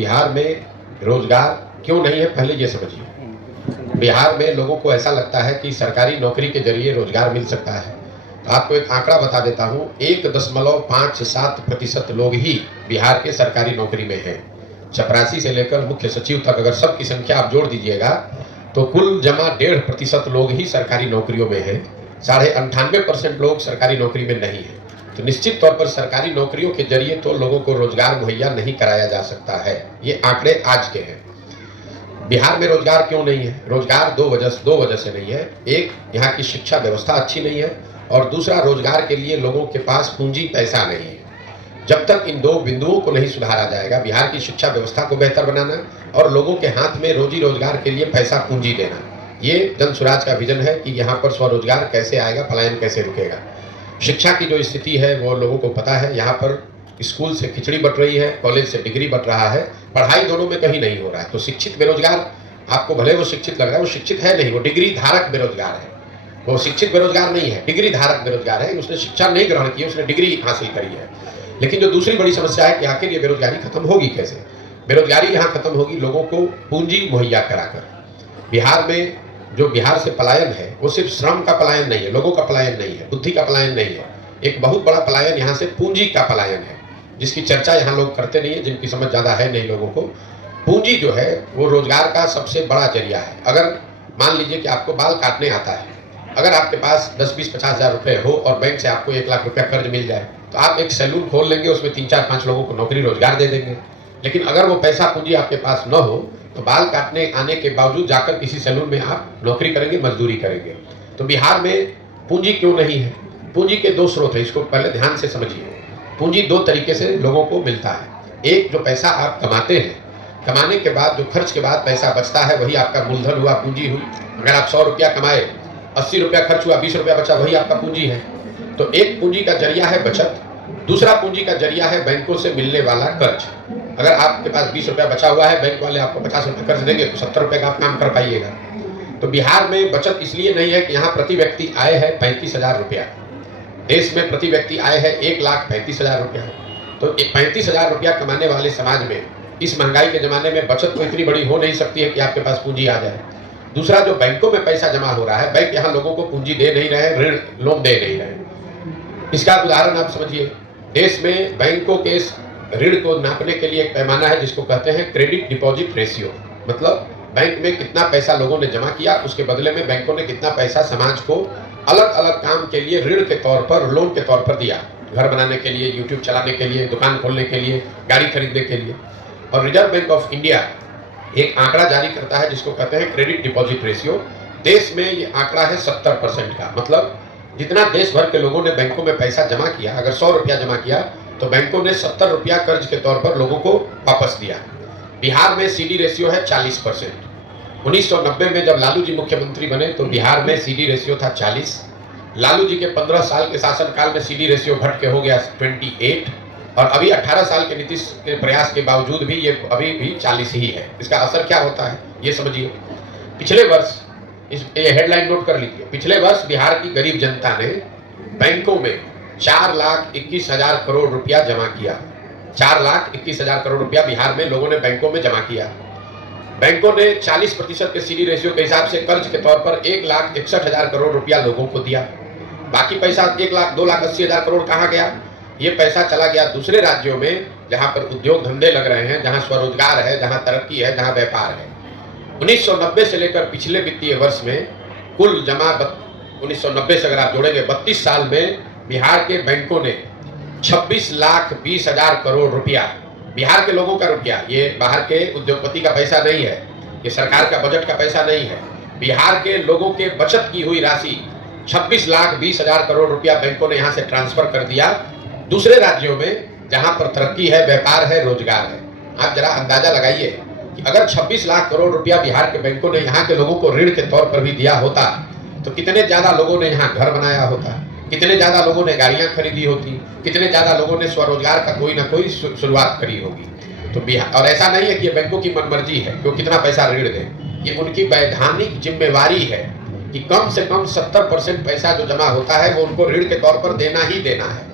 बिहार में रोजगार क्यों नहीं है, पहले ये समझिए। बिहार में लोगों को ऐसा लगता है कि सरकारी नौकरी के जरिए रोजगार मिल सकता है। तो आपको एक आंकड़ा बता देता हूँ, 1.57% लोग ही बिहार के सरकारी नौकरी में हैं। चपरासी से लेकर मुख्य सचिव तक अगर सबकी संख्या आप जोड़ दीजिएगा तो कुल जमा 1.5% लोग ही सरकारी नौकरियों में हैं। 98.5% लोग सरकारी नौकरी में नहीं है। तो निश्चित तौर पर सरकारी नौकरियों के जरिए तो लोगों को रोजगार मुहैया नहीं कराया जा सकता है। ये आंकड़े आज के हैं। बिहार में रोजगार क्यों नहीं है? रोजगार दो वजह से नहीं है। एक, यहाँ की शिक्षा व्यवस्था अच्छी नहीं है, और दूसरा, रोजगार के लिए लोगों के पास पूंजी पैसा नहीं है। जब तक इन दो बिंदुओं को नहीं सुधारा जाएगा, बिहार की शिक्षा व्यवस्था को बेहतर बनाना और लोगों के हाथ में रोजी रोजगार के लिए पैसा पूंजी देना, ये जन स्वराज का विजन है कि यहाँ पर स्वरोजगार कैसे आएगा, पलायन कैसे रुकेगा। शिक्षा की जो स्थिति है वो लोगों को पता है। यहाँ पर स्कूल से खिचड़ी बट रही है, कॉलेज से डिग्री बट रहा है, पढ़ाई दोनों में कहीं नहीं हो रहा है। तो शिक्षित बेरोजगार, आपको भले वो शिक्षित लग रहा है, वो शिक्षित है नहीं, वो डिग्री धारक बेरोजगार है। वो शिक्षित बेरोजगार नहीं है, डिग्री धारक बेरोजगार है। उसने शिक्षा नहीं ग्रहण की, उसने डिग्री हासिल करी है। लेकिन जो दूसरी बड़ी समस्या है कि आखिर ये बेरोजगारी खत्म होगी कैसे? बेरोजगारी यहाँ खत्म होगी लोगों को पूंजी मुहैया कराकर। बिहार में जो बिहार से पलायन है वो सिर्फ श्रम का पलायन नहीं है, लोगों का पलायन नहीं है, बुद्धि का पलायन नहीं है। एक बहुत बड़ा पलायन यहाँ से पूंजी का पलायन है, जिसकी चर्चा यहाँ लोग करते नहीं है, जिनकी समझ ज़्यादा है नहीं लोगों को। पूंजी जो है वो रोजगार का सबसे बड़ा जरिया है। अगर मान लीजिए कि आपको बाल काटने आता है, अगर आपके पास 10, 20, 50 हज़ार रुपये हो और बैंक से आपको 1 लाख रुपया कर्ज मिल जाए, तो आप एक सैलून खोल लेंगे, उसमें 3, 4, 5 लोगों को नौकरी रोजगार दे देंगे। लेकिन अगर वो पैसा पूंजी आपके पास न हो तो बाल काटने आने के बावजूद जाकर किसी सैलून में आप नौकरी करेंगे, मजदूरी करेंगे। तो बिहार में पूंजी क्यों नहीं है? पूंजी के दो स्रोत है, इसको पहले ध्यान से समझिए। पूंजी दो तरीके से लोगों को मिलता है। एक, जो पैसा आप कमाते हैं, कमाने के बाद जो खर्च के बाद पैसा बचता है वही आपका मूलधन हुआ, पूंजी हुई। अगर आप 100 रुपया कमाए, 80 रुपया खर्च हुआ, 20 रुपया बचा, वही आपका पूंजी है। तो एक पूंजी का जरिया है बचत, दूसरा पूंजी का जरिया है बैंकों से मिलने वाला कर्ज। अगर आपके पास 20 रुपया बचा हुआ है, बैंक वाले आपको 50 रुपये कर्ज देंगे तो 70 रुपये का आप काम कर पाइएगा। तो बिहार में बचत इसलिए नहीं है कि यहाँ प्रति व्यक्ति आय है 35,000 रुपया। देश में प्रति व्यक्ति आय है 1,35,000 रुपया। तो 35,000 रुपया कमाने वाले समाज में इस महंगाई के ज़माने में बचत तो इतनी बड़ी हो नहीं सकती है कि आपके पास पूंजी आ जाए। दूसरा, जो बैंकों में पैसा जमा हो रहा है, बैंक यहाँ लोगों को पूंजी दे नहीं रहे, ऋण लोन दे नहीं रहे। इसका उदाहरण आप समझिए। देश में बैंकों के ऋण को नापने के लिए एक पैमाना है जिसको कहते हैं क्रेडिट डिपॉजिट रेशियो। मतलब बैंक में कितना पैसा लोगों ने जमा किया, उसके बदले में बैंकों ने कितना पैसा समाज को अलग अलग काम के लिए ऋण के तौर पर, लोन के तौर पर दिया। घर बनाने के लिए, यूट्यूब चलाने के लिए, दुकान खोलने के लिए, गाड़ी खरीदने के लिए। और रिजर्व बैंक ऑफ इंडिया एक आंकड़ा जारी करता है जिसको कहते हैं क्रेडिट डिपॉजिट रेशियो। देश में ये आंकड़ा है 70% का। मतलब जितना देश भर के लोगों ने बैंकों में पैसा जमा किया, अगर 100 रुपया जमा किया तो बैंकों ने 70 रुपया कर्ज के तौर पर लोगों को वापस दिया। बिहार में सीडी रेशियो है 40%। 1990 में जब लालू जी मुख्यमंत्री बने तो बिहार में सीडी रेशियो था 40। लालू जी के 15 साल के शासनकाल में सीडी रेशियो घट के हो गया 28, और अभी 18 साल के नीतीश के प्रयास के बावजूद भी ये अभी भी 40 ही है। इसका असर क्या होता है ये समझिए। पिछले वर्ष, ये हेडलाइन नोट कर लीजिए, पिछले वर्ष बिहार की गरीब जनता ने बैंकों में 4,21,000 करोड़ रुपया जमा किया। 4,21,000 करोड़ रुपया बिहार में लोगों ने बैंकों में जमा किया। बैंकों ने 40% के सीडी रेशियो के हिसाब से कर्ज के तौर पर 1,61,000 करोड़ रुपया लोगों को दिया। बाकी पैसा 2,80,000 करोड़ कहाँ गया? ये पैसा चला गया दूसरे राज्यों में जहाँ पर उद्योग धंधे लग रहे हैं, जहाँ स्वरोजगार है, जहाँ तरक्की है, जहाँ व्यापार है। 1990 से लेकर पिछले वित्तीय वर्ष में कुल जमा 1990 से अगर आप जोड़ेंगे 32 साल में बिहार के बैंकों ने 26,20,000 करोड़ रुपया, बिहार के लोगों का रुपया, ये बाहर के उद्योगपति का पैसा नहीं है, ये सरकार का बजट का पैसा नहीं है, बिहार के लोगों के बचत की हुई राशि 26,20,000 करोड़ रुपया बैंकों ने यहाँ से ट्रांसफर कर दिया दूसरे राज्यों में जहाँ पर तरक्की है, व्यापार है, रोजगार है। आप जरा अंदाजा लगाइए कि अगर 26 लाख करोड़ रुपया बिहार के बैंकों ने यहाँ के लोगों को ऋण के तौर पर भी दिया होता तो कितने ज़्यादा लोगों ने यहाँ घर बनाया होता, कितने ज़्यादा लोगों ने गाड़ियाँ खरीदी होती, कितने ज़्यादा लोगों ने स्वरोजगार का कोई ना कोई शुरुआत करी होगी। तो बिहार, और ऐसा नहीं है कि ये बैंकों की मनमर्जी है कि वो कितना पैसा ऋण दें, ये उनकी वैधानिक जिम्मेवारी है कि कम से कम 70% पैसा जो जमा होता है वो उनको ऋण के तौर पर देना ही देना है।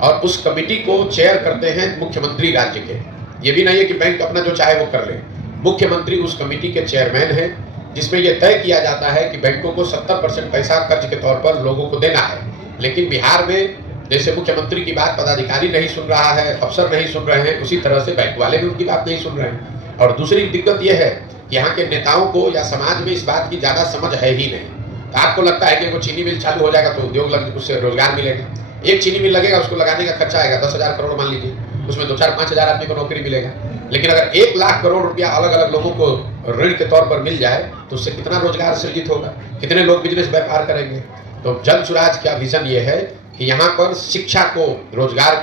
और उस कमेटी को चेयर करते हैं मुख्यमंत्री राज्य के। ये भी नहीं है कि बैंक अपना जो चाहे वो कर ले। मुख्यमंत्री उस कमेटी के चेयरमैन हैं जिसमें यह तय किया जाता है कि बैंकों को 70% पैसा कर्ज के तौर पर लोगों को देना है। लेकिन बिहार में जैसे मुख्यमंत्री की बात पदाधिकारी नहीं सुन रहा है, अफसर नहीं सुन रहे हैं, उसी तरह से बैंक वाले भी उनकी बात नहीं सुन रहे हैं। और दूसरी दिक्कत यह है कि यहाँ के नेताओं को या समाज में इस बात की ज़्यादा समझ है ही नहीं। तो आपको लगता है कि वो चीनी मिल चालू हो जाएगा तो उद्योग लग, उससे रोजगार मिलेगा। एक चीनी मिल लगेगा, उसको लगाने का खर्चा आएगा 10,000 करोड़ मान लीजिए, उसमें 2-4-5 हज़ार आदमी को नौकरी मिलेगा। लेकिन अगर 1 लाख करोड़ रुपया अलग अलग लोगों को ऋण के तौर पर मिल जाए तो उससे कितना रोजगार सृजित होगा, कितने लोग बिजनेस व्यापार करेंगे। तो जन स्वराज का विजन ये है कि यहाँ पर शिक्षा को रोजगार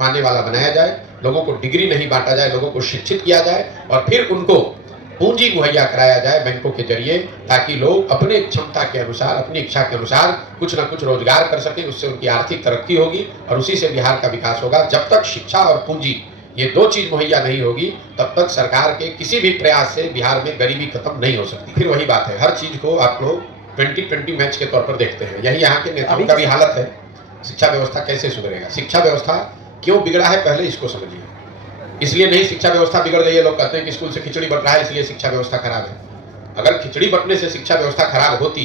पाने वाला बनाया जाए, लोगों को डिग्री नहीं बांटा जाए, लोगों को शिक्षित किया जाए और फिर उनको पूंजी मुहैया कराया जाए बैंकों के जरिए, ताकि लोग अपने क्षमता के अनुसार, अपनी इच्छा के अनुसार कुछ ना कुछ रोजगार कर सकें। उससे उनकी आर्थिक तरक्की होगी और उसी से बिहार का विकास होगा। जब तक शिक्षा और पूंजी ये 2 चीज मुहैया नहीं होगी तब तक सरकार के किसी भी प्रयास से बिहार में गरीबी खत्म नहीं हो सकती। फिर वही बात है, हर चीज को आप लोग 20-20 मैच के तौर पर देखते हैं। यही यहाँ के नेताओं का भी हालत है। शिक्षा व्यवस्था कैसे सुधरेगा, शिक्षा व्यवस्था क्यों बिगड़ा है पहले इसको समझिए। इसलिए नहीं शिक्षा व्यवस्था बिगड़ गई है, लोग कहते हैं कि स्कूल से खिचड़ी बट रहा है इसलिए शिक्षा व्यवस्था खराब है। अगर खिचड़ी बटने से शिक्षा व्यवस्था खराब होती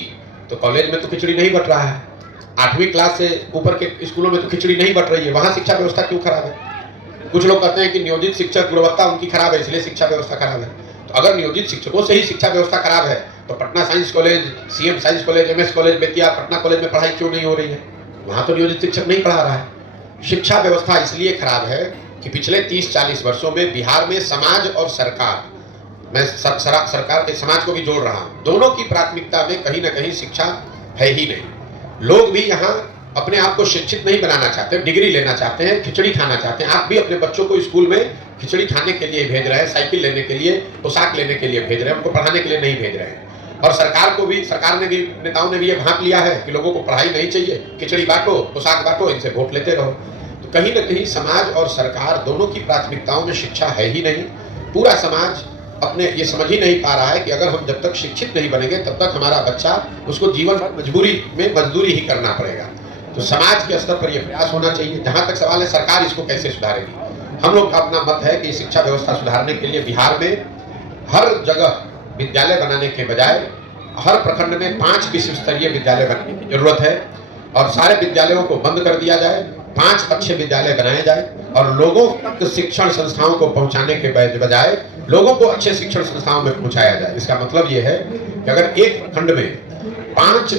तो कॉलेज में तो खिचड़ी नहीं बट रहा है, 8वीं क्लास से ऊपर के स्कूलों में तो खिचड़ी नहीं बट रही है, वहां शिक्षा व्यवस्था क्यों खराब है। कुछ लोग कहते हैं कि नियोजित शिक्षक गुणवत्ता उनकी खराब है इसलिए शिक्षा व्यवस्था खराब है। तो अगर नियोजित शिक्षकों से ही शिक्षा व्यवस्था खराब है तो Patna science college, CM science college, MS college, Bettiah, Patna college में पढ़ाई क्यों नहीं हो रही है, वहां तो नियोजित शिक्षक नहीं पढ़ा रहा है। शिक्षा व्यवस्था इसलिए खराब है कि पिछले 30-40 वर्षों में बिहार में समाज और सरकार, मैं सरकार के समाज को भी जोड़ रहा हूं, दोनों की प्राथमिकता में कहीं ना कहीं शिक्षा है ही नहीं। लोग भी यहाँ अपने आप को शिक्षित नहीं बनाना चाहते, डिग्री लेना चाहते हैं, खिचड़ी खाना चाहते हैं। आप भी अपने बच्चों को स्कूल में खिचड़ी खाने के लिए भेज रहे हैं, साइकिल लेने के लिए, पोशाक लेने के लिए भेज रहे हैं, उनको पढ़ाने के लिए नहीं भेज रहे हैं। और सरकार ने भी, नेताओं ने भी ये भांप लिया है कि लोगों को पढ़ाई नहीं चाहिए, खिचड़ी बांटो, पोशाक बांटो, इनसे वोट लेते रहो। तो कहीं ना कहीं समाज और सरकार दोनों की प्राथमिकताओं में शिक्षा है ही नहीं। पूरा समाज अपने ये समझ ही नहीं पा रहा है कि अगर हम जब तक शिक्षित नहीं बनेंगे तब तक हमारा बच्चा, उसको जीवन भर मजदूरी ही करना पड़ेगा। तो समाज के स्तर पर यह प्रयास होना चाहिए। जहां तक सवाल है सरकार इसको कैसे सुधारेगी, हम लोग का अपना मत है कि शिक्षा व्यवस्था सुधारने के लिए बिहार में हर जगह विद्यालय बनाने के बजाय हर प्रखंड में 5 विश्व स्तरीय विद्यालय बनाने की जरूरत है और सारे विद्यालयों को बंद कर दिया जाए, 5 अच्छे विद्यालय बनाए जाए और लोगों तक शिक्षण संस्थाओं को पहुंचाने के बजाय लोगों को अच्छे शिक्षण संस्थाओं में पहुंचाया जाए। इसका मतलब यह है कि अगर एक प्रखंड में 5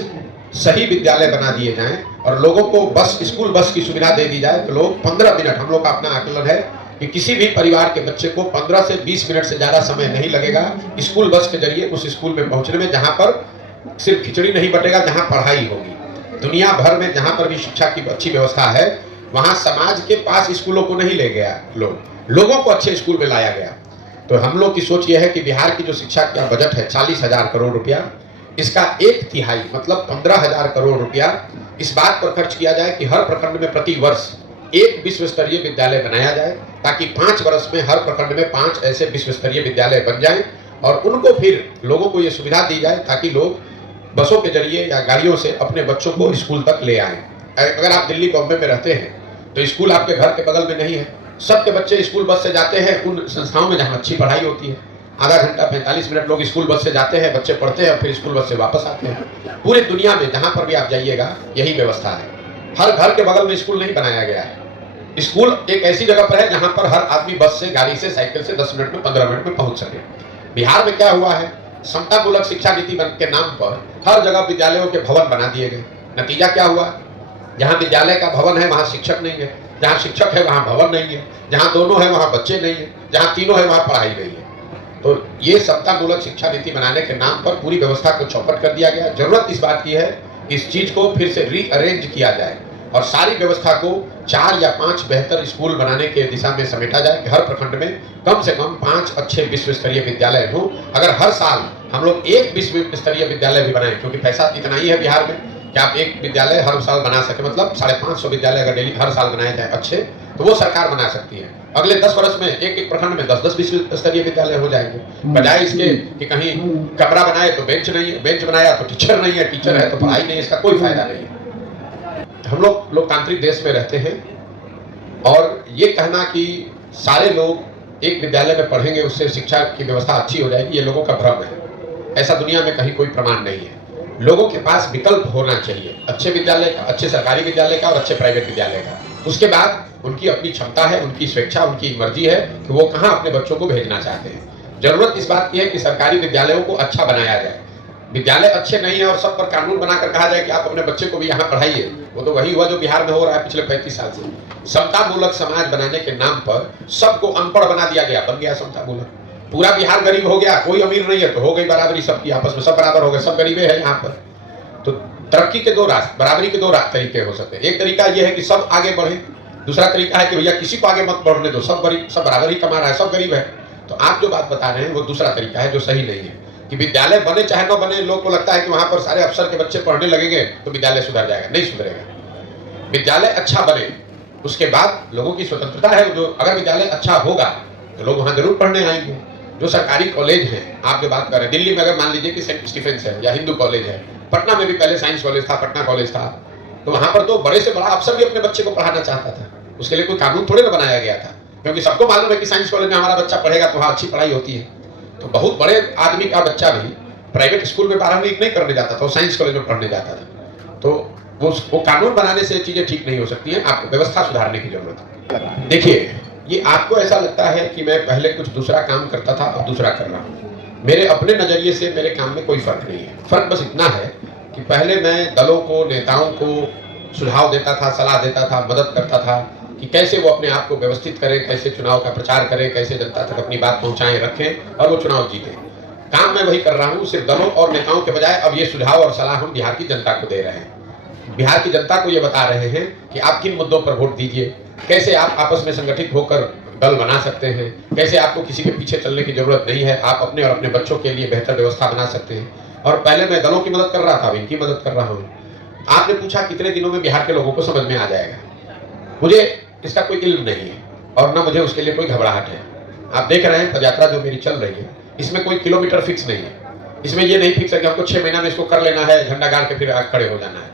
सही विद्यालय बना दिए जाएं और लोगों को स्कूल बस की सुविधा दे दी जाए तो लोग 15 मिनट, हम लोग का अपना आकलन है कि किसी भी परिवार के बच्चे को 15 से 20 मिनट से ज्यादा समय नहीं लगेगा स्कूल बस के जरिए उस स्कूल में पहुंचने में, जहां पर सिर्फ खिचड़ी नहीं बटेगा, जहां पढ़ाई होगी। दुनिया भर में जहां पर भी शिक्षा की अच्छी व्यवस्था है वहां समाज के पास स्कूलों को नहीं ले गया, लोगों को अच्छे स्कूल में लाया गया। तो हम लोग की सोच यह है कि बिहार की जो शिक्षा का बजट है 40,000 करोड़ रुपया, इसका 1/3 मतलब 15,000 करोड़ रुपया इस बात पर खर्च किया जाए कि हर प्रखंड में प्रति वर्ष एक विश्व स्तरीय विद्यालय बनाया जाए, ताकि 5 वर्ष में हर प्रखंड में 5 ऐसे विश्व स्तरीय विद्यालय बन जाएं और उनको फिर लोगों को ये सुविधा दी जाए ताकि लोग बसों के जरिए या गाड़ियों से अपने बच्चों को स्कूल तक ले आएं। अगर आप दिल्ली बॉम्बे में रहते हैं तो स्कूल आपके घर के बगल में नहीं है, सबके बच्चे स्कूल बस से जाते हैं उन संस्थाओं में जहाँ अच्छी पढ़ाई होती है। आधा घंटा 45 मिनट लोग स्कूल बस से जाते हैं, बच्चे पढ़ते हैं और फिर स्कूल बस से वापस आते हैं। पूरे दुनिया में जहां पर भी आप जाइएगा यही व्यवस्था है। हर घर के बगल में स्कूल नहीं बनाया गया है। स्कूल एक ऐसी जगह पर है जहां पर हर आदमी बस से, गाड़ी से, साइकिल से 10 मिनट में, 15 मिनट में पहुंच सके। बिहार में क्या हुआ है, समतामूलक शिक्षा नीति के नाम पर हर जगह विद्यालयों के भवन बना दिए गए। नतीजा क्या हुआ, जहां विद्यालय का भवन है वहां शिक्षक नहीं है, जहां शिक्षक है वहां भवन नहीं है, जहां दोनों है वहां बच्चे नहीं है, जहां तीनों है वहां पढ़ाई नहीं है। तो ये समतामूलक शिक्षा नीति बनाने के नाम पर पूरी व्यवस्था को चौपट कर दिया गया। जरूरत इस बात की है कि इस चीज को फिर से रीअरेंज किया जाए और सारी व्यवस्था को 4 या 5 बेहतर स्कूल बनाने के दिशा में समेटा जाए कि हर प्रखंड में कम से कम 5 अच्छे विश्व स्तरीय विद्यालय हो। अगर हर साल हम लोग एक विश्व स्तरीय विद्यालय भी बनाएं, क्योंकि पैसा इतना ही है बिहार में कि आप एक विद्यालय हर साल बना सके, मतलब 550 विद्यालय अगर डेली हर साल बनाए जाए अच्छे, तो वो सरकार बना सकती है। अगले 10 वर्ष में एक प्रखंड में 10-10 विश्व स्तरीय विद्यालय हो जाएंगे, बजाय इसके कि कहीं कमरा बनाए तो बेंच नहीं है, बेंच बनाया तो टीचर नहीं है, टीचर है तो पढ़ाई नहीं, इसका कोई फायदा नहीं है। हम लोग लोकतांत्रिक देश में रहते हैं और ये कहना कि सारे लोग एक विद्यालय में पढ़ेंगे उससे शिक्षा की व्यवस्था अच्छी हो जाएगी, ये लोगों का भ्रम है। ऐसा दुनिया में कहीं कोई प्रमाण नहीं है। लोगों के पास विकल्प होना चाहिए, अच्छे विद्यालय का, अच्छे सरकारी विद्यालय का और अच्छे प्राइवेट विद्यालय का। उसके बाद उनकी अपनी क्षमता है, उनकी स्वेच्छा, उनकी मर्जी है कि वो कहाँ अपने बच्चों को भेजना चाहते हैं। जरूरत इस बात की है कि सरकारी विद्यालयों को अच्छा बनाया जाए। विद्यालय अच्छे नहीं है और सब पर कानून बनाकर कहा जाए कि आप अपने बच्चे को भी यहाँ पढ़ाइए, वो तो वही हुआ जो बिहार में हो रहा है पिछले 35 साल से। समतामूलक समाज बनाने के नाम पर सबको अनपढ़ बना दिया गया, बन गया समतामूलक। पूरा बिहार गरीब हो गया, कोई अमीर नहीं है, तो हो गई बराबरी सबकी, आपस में सब बराबर हो गए, सब गरीबे हैं यहाँ पर। तो तरक्की के दो रास्ते, बराबरी के दो तरीके हो सकते हैं। एक तरीका यह है कि सब आगे बढ़े, दूसरा तरीका है कि भैया किसी को आगे मत बढ़ने दो, सब बराबर ही कमा रहा है, सब गरीब है। तो आप जो बात बता रहे हैं वो दूसरा तरीका है जो सही नहीं है कि विद्यालय बने चाहे न बने, लोग को लगता है कि वहां पर सारे अफसर के बच्चे पढ़ने लगेंगे तो विद्यालय सुधर जाएगा। नहीं सुधरेगा। विद्यालय अच्छा बने, उसके बाद लोगों की स्वतंत्रता है। जो अगर विद्यालय अच्छा होगा तो लोग वहां जरूर पढ़ने आएंगे। जो सरकारी कॉलेज हैं, आप जो बात कर रहे हैं, दिल्ली में अगर मान लीजिए कि सेंट स्टीफेंस है या हिंदू कॉलेज है, पटना में भी पहले साइंस कॉलेज था, पटना कॉलेज था, तो वहां पर तो बड़े से बड़ा अफसर भी अपने बच्चे को पढ़ाना चाहता था। उसके लिए कोई कानून थोड़े ना बनाया गया था, क्योंकि सबको मालूम है कि साइंस कॉलेज में हमारा बच्चा पढ़ेगा तो वहाँ अच्छी पढ़ाई होती है। तो बहुत बड़े आदमी का बच्चा भी प्राइवेट स्कूल में 12वीं नहीं करने जाता था, वो साइंस कॉलेज में पढ़ने जाता था। तो वो कानून बनाने से चीजें ठीक नहीं हो सकती हैं, आपको व्यवस्था सुधारने की जरूरत है। देखिए, ये आपको ऐसा लगता है कि मैं पहले कुछ दूसरा काम करता था, अब दूसरा कर रहा हूँ। मेरे अपने नजरिए से मेरे काम में कोई फर्क नहीं है। फर्क बस इतना है कि पहले मैं दलों को, नेताओं को सुझाव देता था, सलाह देता था, मदद करता था कि कैसे वो अपने आप को व्यवस्थित करें, कैसे चुनाव का प्रचार करें, कैसे जनता तक अपनी बात पहुंचाएं, रखें और वो चुनाव जीतें। काम मैं वही कर रहा हूँ, सिर्फ दलों और नेताओं के बजाय अब ये सुझाव और सलाह हम बिहार की जनता को दे रहे हैं। बिहार की जनता को ये बता रहे हैं कि आप किन मुद्दों पर वोट दीजिए, कैसे आप आपस में संगठित होकर दल बना सकते हैं, कैसे आपको किसी के पीछे चलने की जरूरत नहीं है, आप अपने और अपने बच्चों के लिए बेहतर व्यवस्था बना सकते हैं। और पहले मैं दलों की मदद कर रहा था, अब इनकी मदद कर रहा हूँ। आपने पूछा कितने दिनों में बिहार के लोगों को समझ में आ जाएगा, मुझे इसका कोई इल्म नहीं है और न मुझे उसके लिए कोई घबराहट है। आप देख रहे हैं पदयात्रा जो मेरी चल रही है, इसमें कोई किलोमीटर फिक्स नहीं है। इसमें ये नहीं फिक्स है कि हमको 6 महीना में इसको कर लेना है, झंडा गाड़ के फिर खड़े हो जाना है।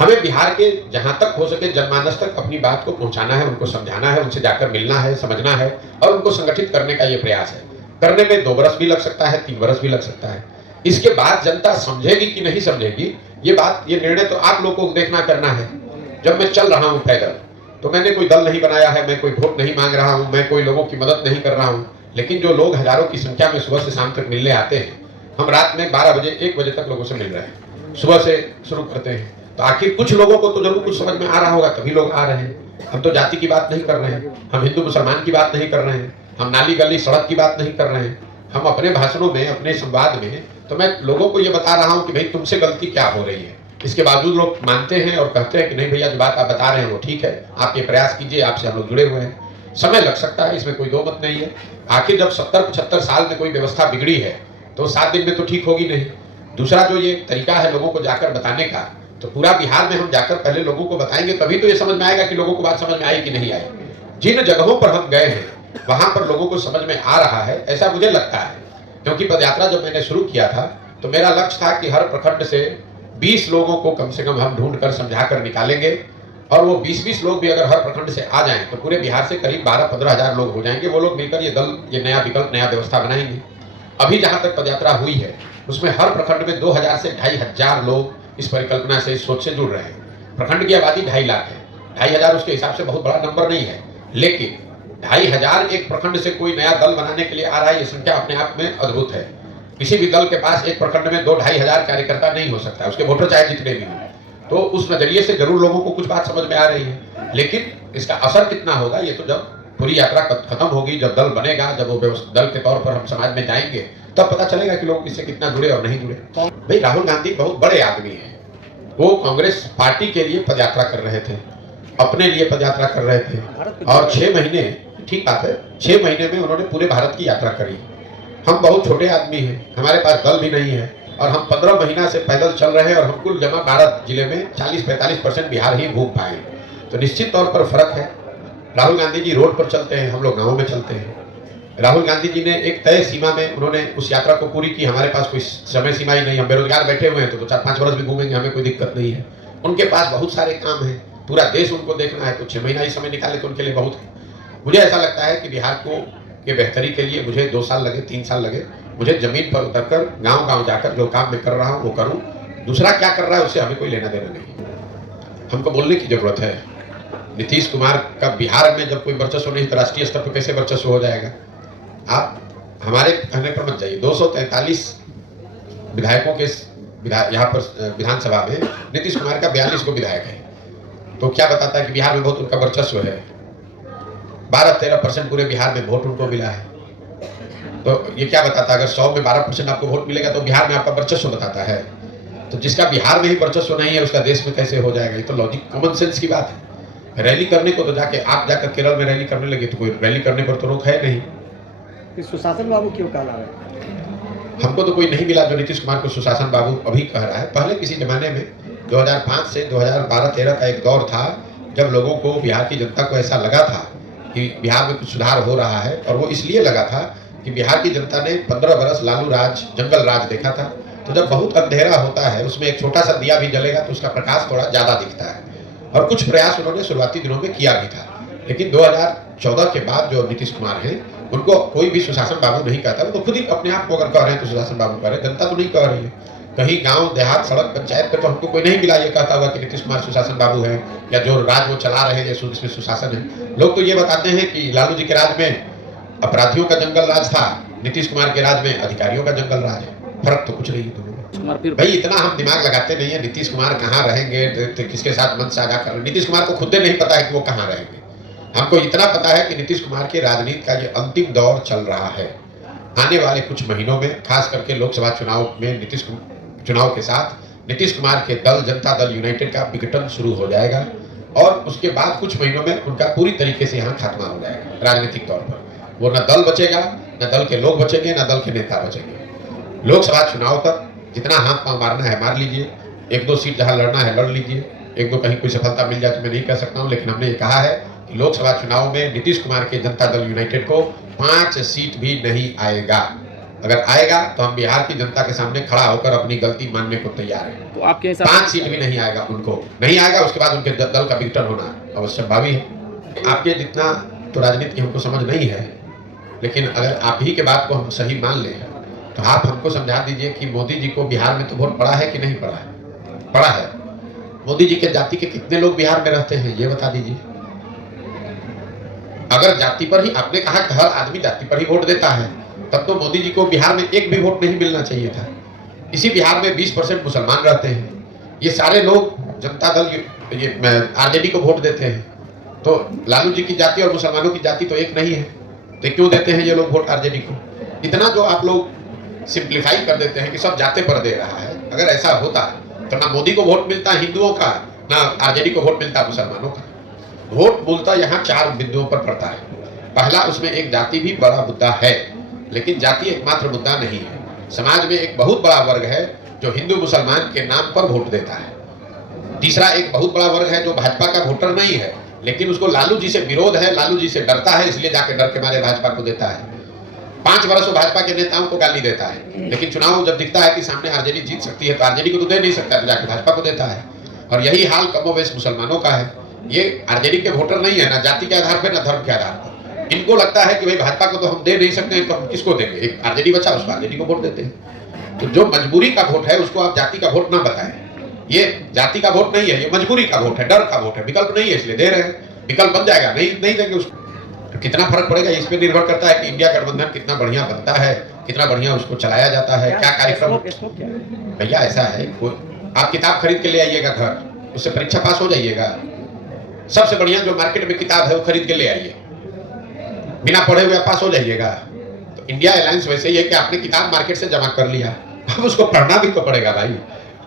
हमें बिहार के जहां तक हो सके जनमानस तक अपनी बात को पहुंचाना है, उनको समझाना है, उनसे जाकर मिलना है, समझना है और उनको संगठित करने का ये प्रयास है। करने में 2 बरस भी लग सकता है, 3 बरस भी लग सकता है। इसके बाद जनता समझेगी कि नहीं समझेगी, ये निर्णय तो आप लोगों को देखना करना है। जब मैं चल रहा हूं पैदल तो मैंने कोई दल नहीं बनाया है, मैं कोई वोट नहीं मांग रहा हूं, मैं कोई लोगों की मदद नहीं कर रहा हूं। लेकिन जो लोग हजारों की संख्या में सुबह से शाम तक मिलने आते हैं, हम रात में 12 बजे 1 बजे तक लोगों से मिल रहे हैं, सुबह से शुरू करते हैं। तो आखिर कुछ लोगों को तो जरूर कुछ समझ में आ रहा होगा, तभी लोग आ रहे हैं। हम तो जाति की बात नहीं कर रहे हैं, हम हिंदू मुसलमान की बात नहीं कर रहे हैं, हम नाली गली सड़क की बात नहीं कर रहे हैं। हम अपने भाषणों में, अपने संवाद में तो मैं लोगों को ये बता रहा हूं कि भाई तुमसे गलती क्या हो रही है। इसके बावजूद लोग मानते हैं और कहते हैं कि नहीं भैया जो बात आप बता रहे हैं वो ठीक है, आप ये प्रयास कीजिए, आपसे हम लोग जुड़े हुए हैं। समय लग सकता है, इसमें कोई दो मत नहीं है। आखिर जब 70-75 साल में कोई व्यवस्था बिगड़ी है तो 7 दिन में तो ठीक होगी नहीं। दूसरा जो ये तरीका है लोगों को जाकर बताने का, तो पूरा बिहार में हम जाकर पहले लोगों को बताएंगे, तभी तो ये समझ में आएगा कि लोगों को बात समझ में आई कि नहीं आई। जिन जगहों पर हम गए हैं वहां पर लोगों को समझ में आ रहा है, ऐसा मुझे लगता है। क्योंकि पदयात्रा जब मैंने शुरू किया था तो मेरा लक्ष्य था कि हर प्रखंड से 20 लोगों को कम से कम हम ढूंढकर समझाकर निकालेंगे, और वो 20-20 लोग भी अगर हर प्रखंड से आ जाएं तो पूरे बिहार से करीब 12-15 हजार लोग हो जाएंगे। वो लोग मिलकर ये दल, ये नया विकल्प, नया व्यवस्था बनाएंगे। अभी जहां तक पदयात्रा हुई है उसमें हर प्रखंड में 2000 से 2500 लोग इस परिकल्पना से, इस सोच से जुड़ रहे हैं। प्रखंड की आबादी 2.5 लाख है, 2500 उसके हिसाब से बहुत बड़ा नंबर नहीं है, लेकिन 2500 एक प्रखंड से कोई नया दल बनाने के लिए आ रहा है, ये संख्या अपने आप में अद्भुत है। किसी भी दल के पास एक प्रखंड में 2-2.5 हजार कार्यकर्ता नहीं हो सकता, उसके वोटर चाहे जितने भी हों। तो उस नजरिए से जरूर लोगों को कुछ बात समझ में आ रही है, लेकिन इसका असर कितना होगा ये तो जब पूरी यात्रा खत्म होगी, जब दल बनेगा, जब वो दल के तौर पर हम समाज में जाएंगे, तब पता चलेगा कि लोग इससे कितना जुड़े और नहीं जुड़े। भाई राहुल गांधी बहुत बड़े आदमी हैं, वो कांग्रेस पार्टी के लिए पदयात्रा कर रहे थे, अपने लिए पदयात्रा कर रहे थे, और 6 महीने, ठीक बात है, 6 महीने में उन्होंने पूरे भारत की यात्रा करी। हम बहुत छोटे आदमी हैं, हमारे पास दल भी नहीं है, और हम 15 महीना से पैदल चल रहे हैं, और हम कुल जमा 12 जिले में 40-45% बिहार ही घूम पाए। तो निश्चित तौर पर फर्क है। राहुल गांधी जी रोड पर चलते हैं, हम लोग गाँव में चलते हैं। राहुल गांधी जी ने एक तय सीमा में उन्होंने उस यात्रा को पूरी की। हमारे पास कोई समय सीमा ही नहीं, हम बेरोजगार बैठे हुए हैं तो 4-5 वर्ष भी घूमेंगे, हमें कोई दिक्कत नहीं है। उनके पास बहुत सारे काम है, पूरा देश उनको देखना है, तो 6 महीना ही समय निकाले तो उनके लिए बहुत है। मुझे ऐसा लगता है कि बिहार को के बेहतरी के लिए मुझे 2 साल लगे, 3 साल लगे, मुझे जमीन पर उतरकर गांव-गांव जाकर जो काम मैं कर रहा हूं वो करूं। दूसरा क्या कर रहा है उससे हमें कोई लेना देना नहीं। हमको बोलने की जरूरत है। नीतीश कुमार का बिहार में जब कोई वर्चस्व नहीं तो राष्ट्रीय स्तर पर कैसे वर्चस्व हो जाएगा? आप हमारे कहने पर मत जाइए। 243 विधायकों के यहाँ पर विधानसभा में नीतीश कुमार का 42 को विधायक है, तो क्या बताता है कि बिहार में बहुत उनका वर्चस्व है। 12-13% पूरे बिहार में वोट उनको मिला है, तो ये क्या बताता है? अगर 100 में 12% आपको वोट मिलेगा तो बिहार में आपका वर्चस्व बताता है। तो जिसका बिहार में ही वर्चस्व नहीं है उसका देश में कैसे हो जाएगा? ये तो लॉजिक कॉमन सेंस की बात है। रैली करने को तो आप जाकर केरल में रैली करने लगे तो कोई रैली करने पर तो रोक है नहीं। सुशासन बाबू क्यों कह रहा है? हमको तो कोई नहीं मिला जो नीतीश कुमार को सुशासन बाबू अभी कह रहा है। पहले किसी जमाने में 2005 से 2012-13 का एक दौर था जब लोगों को, बिहार की जनता को ऐसा लगा था कि बिहार में कुछ सुधार हो रहा है, और वो इसलिए लगा था कि बिहार की जनता ने 15 बरस लालू राज, जंगल राज देखा था। तो जब बहुत अंधेरा होता है उसमें एक छोटा सा दिया भी जलेगा तो उसका प्रकाश थोड़ा ज्यादा दिखता है, और कुछ प्रयास उन्होंने शुरुआती दिनों में किया भी था। लेकिन 2014 के बाद जो नीतीश कुमार हैं उनको कोई भी सुशासन बाबू नहीं कहता। वो तो खुद ही अपने आप को अगर कह रहे हैं तो सुशासन बाबू कह रहे हैं, जनता तो नहीं कह रही है। कहीं गांव देहात, सड़क, पंचायत पे तो हमको कोई नहीं मिला ये कहता हुआ कि नीतीश कुमार सुशासन बाबू है, या जो राज वो चला रहे हैं इसमें सुशासन है। लोग तो ये बताते हैं कि लालू जी के राज में अपराधियों का जंगल राज था, नीतीश कुमार के राज में अधिकारियों का जंगल राज है। फर्क तो कुछ नहीं है दोनों। भाई इतना हम दिमाग लगाते नहीं है नीतीश कुमार कहाँ रहेंगे, किसके साथ मन साझा कर रहे। नीतीश कुमार को खुद नहीं पता है कि वो कहाँ रहेंगे। हमको इतना पता है कि नीतीश कुमार के राजनीति का ये अंतिम दौर चल रहा है। आने वाले कुछ महीनों में, खास करके लोकसभा चुनाव में, चुनाव के साथ नीतीश कुमार के दल, जनता दल यूनाइटेड का विघटन शुरू हो जाएगा, और उसके बाद कुछ महीनों में उनका पूरी तरीके से यहाँ खात्मा हो जाएगा राजनीतिक तौर पर। वो न दल बचेगा, न दल के लोग बचेंगे, न दल के नेता बचेंगे। लोकसभा चुनाव तक जितना हाथ पांव मारना है मार लीजिए, 1-2 सीट जहां लड़ना है लड़ लीजिए। 1-2 कहीं कोई सफलता मिल जाए तो मैं नहीं कह सकता हूं, लेकिन हमने ये कहा है कि लोकसभा चुनाव में नीतीश कुमार के जनता दल यूनाइटेड को 5 सीट भी नहीं आएगा। अगर आएगा तो हम बिहार की जनता के सामने खड़ा होकर अपनी गलती मानने को तैयार हैं। तो आपके हिसाब 5 सीट भी नहीं आएगा, उनको नहीं आएगा, उसके बाद उनके दल का विघटन होना अवश्य भावी है। आपके जितना तो राजनीति की हमको समझ नहीं है, लेकिन अगर आप ही के बात को हम सही मान लें तो आप हमको समझा दीजिए कि मोदी जी को बिहार में तो वोट पड़ा है कि नहीं पड़ा है? पड़ा है। मोदी जी के जाति के कितने लोग बिहार में रहते हैं ये बता दीजिए। अगर जाति पर ही, आपने कहा कि हर आदमी जाति पर ही वोट देता है, तब तो मोदी जी को बिहार में एक भी वोट नहीं मिलना चाहिए था। इसी बिहार में 20% मुसलमान रहते हैं। ये सारे लोग जनता दल, ये आरजेडी को वोट देते हैं, तो लालू जी की जाति और मुसलमानों की जाति तो एक नहीं है, तो क्यों देते हैं ये लोग वोट आरजेडी को? इतना जो आप लोग सिंप्लीफाई कर देते हैं कि सब जाते पर दे रहा है। अगर ऐसा होता तो ना मोदी को वोट मिलता हिंदुओं का, ना आरजेडी को वोट मिलता मुसलमानों का। वोट मूलतः यहाँ 4 बिंदुओं पर पड़ता है। पहला, उसमें एक जाति भी बड़ा मुद्दा है, लेकिन जाति एकमात्र मुद्दा नहीं है। समाज में एक बहुत बड़ा वर्ग है जो हिंदू मुसलमान के नाम पर वोट देता है। तीसरा, एक बहुत बड़ा वर्ग है जो भाजपा का वोटर नहीं है, लेकिन उसको लालू जी से विरोध है, लालू जी से डरता है, इसलिए जाके डर के मारे भाजपा को देता है। 5 वर्ष वो भाजपा के नेताओं को गाली देता है, लेकिन चुनाव जब दिखता है कि सामने आरजेडी जीत सकती है तो आरजेडी को तो दे नहीं सकता, तो जाके भाजपा को देता है। और यही हाल कमोबेश मुसलमानों का है। ये आरजेडी के वोटर नहीं है, ना जाति के आधार पर, ना धर्म के आधार पर। इनको लगता है कि भाई भाजपा को तो हम दे नहीं सकते, तो हम किसको देंगे? एक आरजेडी बचा, उसको आरजेडी को वोट देते हैं। तो जो मजबूरी का वोट है उसको आप जाति का वोट ना बताएं। ये जाति का वोट नहीं है, ये मजबूरी का वोट है, डर का वोट है, विकल्प नहीं है इसलिए दे रहे हैं। विकल्प बन जाएगा, नहीं देंगे उसको। तो कितना फर्क पड़ेगा इस पे निर्भर करता है कि इंडिया गठबंधन कितना बढ़िया बनता है, कितना बढ़िया उसको चलाया जाता है, क्या कार्यक्रम। भैया ऐसा है, आप किताब खरीद के ले आइएगा घर, उससे परीक्षा पास हो जाइएगा। सबसे बढ़िया जो मार्केट में किताब है वो खरीद के ले आइए, बिना पढ़े हुए पास हो जाइएगा। तो इंडिया अलायंस वैसे ही है कि आपने किताब मार्केट से जमा कर लिया, अब उसको पढ़ना भी तो पड़ेगा भाई।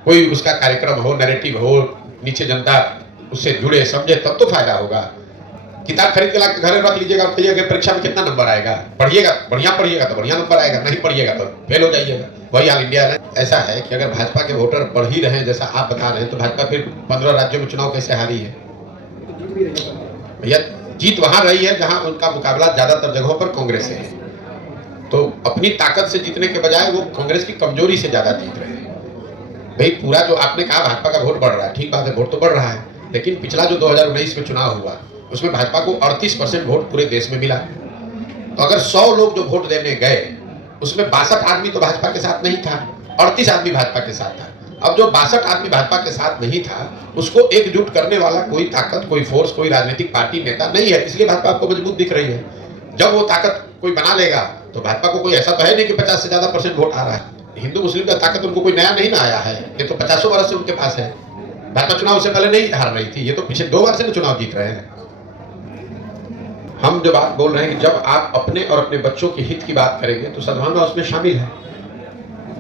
कोई उसका कार्यक्रम हो, नैरेटिव हो, नीचे जनता उससे जुड़े समझे, तब तो फायदा होगा। किताब खरीद के लाके घर रख लीजिएगा और कहिएगा परीक्षा में कितना नंबर आएगा। पढ़िएगा, बढ़िया पढ़िएगा तो बढ़िया नंबर आएगा, नहीं पढ़िएगा तो फेल हो जाइएगा। वही हाल इंडिया है। ऐसा है कि अगर भाजपा के वोटर पढ़ ही रहे हैं जैसा आप बता रहे हैं, तो भाजपा फिर 15 राज्यों में चुनाव कैसे हारी है? भैया जीत वहां रही है जहां उनका मुकाबला ज्यादातर जगहों पर कांग्रेस से है। तो अपनी ताकत से जीतने के बजाय वो कांग्रेस की कमजोरी से ज्यादा जीत रहे हैं। भाई पूरा जो आपने कहा भाजपा का वोट बढ़ रहा है, ठीक बात है, वोट तो बढ़ रहा है, लेकिन पिछला जो 2019 में चुनाव हुआ उसमें भाजपा को 38% वोट पूरे देश में मिला। तो अगर 100 लोग जो वोट देने गए उसमें 62 आदमी तो भाजपा के साथ नहीं था, 38 आदमी भाजपा के साथ था। अब जो 62 आदमी भाजपा के साथ नहीं था उसको एकजुट करने वाला कोई ताकत, कोई फोर्स, कोई राजनीतिक पार्टी नेता नहीं है, इसलिए भाजपा आपको मजबूत दिख रही है। जब वो ताकत कोई बना लेगा तो भाजपा को कोई ऐसा तो है नहीं कि 50 से ज्यादा % वोट आ रहा है। हिंदू मुस्लिम का ताकत उनको कोई नया नहीं ना आया है, ये तो 50 वर्ष से उनके पास है। भाजपा चुनाव से पहले नहीं हार रही थी, ये तो पिछले 2 बार से चुनाव जीत रहे हैं। हम जो बात बोल रहे हैं कि जब आप अपने और अपने बच्चों के हित की बात करेंगे तो सद्भावना उसमें शामिल है।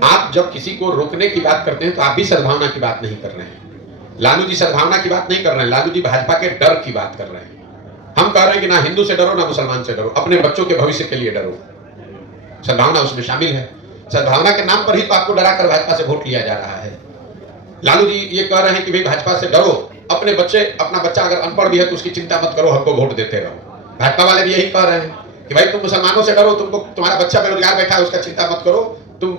आप जब किसी को रोकने की बात करते हैं तो आप भी सद्भावना की बात नहीं कर रहे हैं। लालू जी सद्भावना की बात नहीं कर रहे हैं, लालू जी भाजपा के डर की बात कर रहे हैं। हम कह रहे हैं कि ना हिंदू से डरो ना मुसलमान से डरो, अपने बच्चों के भविष्य के लिए डरो। सद्भावना उसमें शामिल है। सद्भावना के नाम पर ही तो आपको डराकर भाजपा से वोट लिया जा रहा है। लालू जी ये कह रहे हैं कि भाई भाजपा से डरो, अपने बच्चे, अपना बच्चा अगर अनपढ़ भी है तो उसकी चिंता मत करो, हमको वोट देते रहो। भाजपा वाले भी यही कह रहे हैं कि भाई तुम मुसलमानों से डरो, तुमको तुम्हारा बच्चा बेरोजगार बैठा है उसका चिंता मत करो, तुम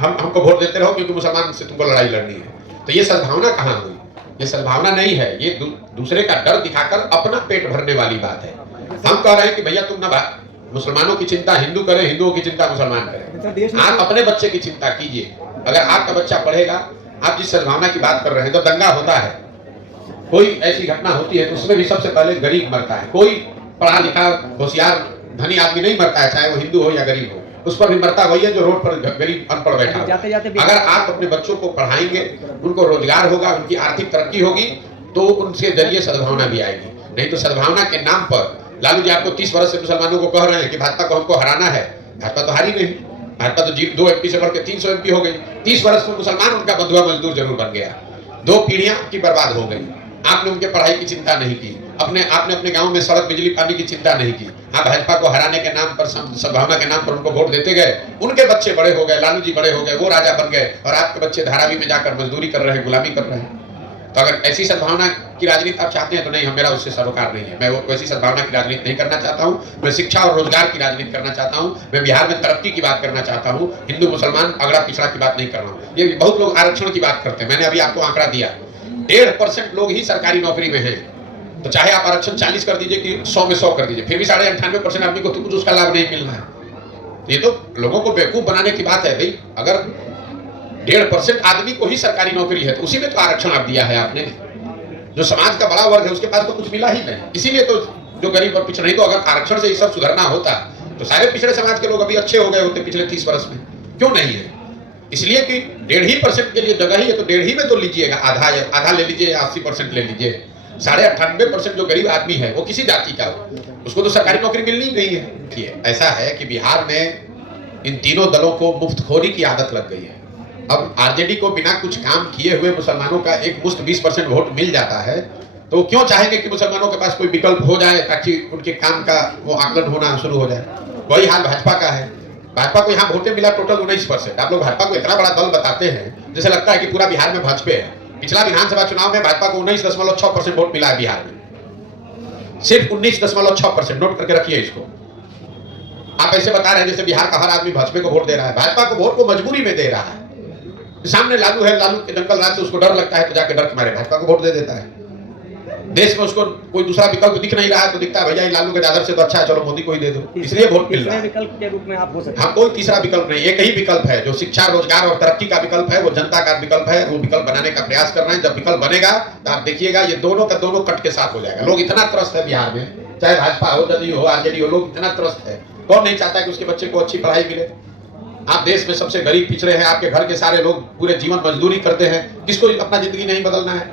हमको वोट देते रहो क्योंकि मुसलमान से तुमको लड़ाई लड़नी है। तो ये सद्भावना कहाँ हुई? ये सद्भावना नहीं है, ये दूसरे का डर दिखाकर अपना पेट भरने वाली बात है। हम कह रहे हैं कि भैया तुम ना मुसलमानों की चिंता हिंदू करें, हिंदुओं की चिंता मुसलमान करें। आप अपने बच्चे की चिंता कीजिए। अगर आपका बच्चा पढ़ेगा, आप जिस सद्भावना की बात कर रहे हैं, जब दंगा होता है, कोई ऐसी घटना होती है तो उसमें भी सबसे पहले गरीब मरता है। कोई पढ़ा लिखा होशियार धनी आदमी नहीं मरता है, चाहे वो हिंदू हो या गरीब हो, उस पर भी मरता वही है जो रोड पर गरीब अनपढ़ बैठा हो। अगर आप अपने बच्चों को पढ़ाएंगे, उनको रोजगार होगा, उनकी आर्थिक तरक्की होगी, तो उनके जरिए सद्भावना भी आएगी। नहीं तो सद्भावना के नाम पर लालू जी आपको 30 वर्ष से मुसलमानों को कह रहे हैं कि भाजपा को हमको हराना है। भाजपा तो हारी नहीं, भाजपा तो जीत 2 MP से बढ़ के 300 MP हो गई। 30 वर्ष में मुसलमान उनका बंधुआ मजदूर जरूर बन गया। 2 पीढ़ियां की बर्बाद हो गई। आपने उनके पढ़ाई की चिंता नहीं की, आपने अपने गांव में सड़क, बिजली, पानी की चिंता नहीं की। हाँ, भाजपा को हराने के नाम पर, सद्भावना के नाम पर उनको वोट देते गए, उनके बच्चे बड़े हो गए, लालू जी बड़े हो गए, वो राजा बन गए, और आपके बच्चे धारावी में जाकर मजदूरी कर रहे हैं, गुलामी कर रहे हैं। तो अगर ऐसी सद्भावना की राजनीति आप चाहते हैं तो नहीं, मेरा उससे सरोकार नहीं है। मैं वैसी सद्भावना की राजनीति नहीं करना चाहता हूँ। मैं शिक्षा और रोजगार की राजनीति करना चाहता हूँ। मैं बिहार में तरक्की की बात करना चाहता हूँ। हिंदू मुसलमान अगड़ा पिछड़ा की बात नहीं कर रहा हूँ। ये बहुत लोग आरक्षण की बात करते हैं। मैंने अभी आपको आंकड़ा दिया, 1.5% लोग ही सरकारी नौकरी में हैं। तो चाहे आप आरक्षण 40 कर दीजिए कि 100 में 100 कर दीजिए, फिर भी 98.5% आदमी को तो कुछ उसका लाभ नहीं मिल रहा है। ये तो लोगों को बेवकूफ बनाने की बात है। भाई अगर 1.5% आदमी को ही सरकारी नौकरी है तो उसी में तो आरक्षण आप दिया है आपने। जो समाज का बड़ा वर्ग है उसके पास तो कुछ मिला ही नहीं, इसीलिए तो जो गरीब और पिछड़े। नहीं तो अगर आरक्षण से ये सब सुधरना होता तो सारे पिछड़े समाज के लोग अभी अच्छे हो गए होते पिछले 30 वर्ष में। क्यों नहीं है? इसलिए कि 1.5% के लिए जगह ही है तो 1.5 में तो लीजिएगा, आधा ले लीजिए या 80% ले लीजिए। 98.5% जो गरीब आदमी है वो किसी जाति का हो, उसको तो सरकारी नौकरी मिलनी नहीं है। ऐसा है कि बिहार में इन तीनों दलों को मुफ्तखोरी की आदत लग गई है। अब आरजेडी को बिना कुछ काम किए हुए मुसलमानों का एक मुश्त 20% वोट मिल जाता है, तो क्यों चाहेंगे कि मुसलमानों के पास कोई विकल्प हो जाए ताकि उनके काम का वो आकलन होना शुरू हो जाए। वही हाल भाजपा का है। भाजपा को यहाँ वोटें मिला टोटल 19%। आप लोग भाजपा को इतना बड़ा दल बताते हैं जैसे लगता है कि पूरा बिहार में भाजपा है। पिछला विधानसभा चुनाव में भाजपा को 19.6% वोट मिला है बिहार में, सिर्फ 19.6%। नोट करके रखिए इसको। आप ऐसे बता रहे हैं जैसे बिहार का हर आदमी भाजपा को वोट दे रहा है। भाजपा को वोट को मजबूरी में दे रहा है। सामने लालू है, लालू के दंगल राज से उसको डर लगता है तो जाके डर के मारे भाजपा को वोट दे देता है। देश में उसको कोई दूसरा विकल्प दिख नहीं रहा है तो दिखता है भैया लालू के दादर से तो अच्छा है, चलो मोदी को ही दे दो, इसलिए वोट मिल रहा है। विकल्प के रूप में आप हो सकते हैं। हाँ, कोई तीसरा विकल्प नहीं, एक ही विकल्प है जो शिक्षा, रोजगार और तरक्की का विकल्प है। वो जनता का विकल्प है, वो विकल्प बनाने का प्रयास कर रहे हैं। जब विकल्प बनेगा तो आप देखिएगा ये दोनों का दोनों कट के साथ हो जाएगा। लोग इतना त्रस्त है बिहार में, चाहे भाजपा हो, जदयू हो, आरजेडी हो, लोग इतना त्रस्त है। कौन नहीं चाहता है कि उसके बच्चे को अच्छी पढ़ाई मिले? आप देश में सबसे गरीब पिछड़े हैं, आपके घर के सारे लोग पूरे जीवन मजदूरी करते हैं, किसको अपना जिंदगी नहीं बदलना है?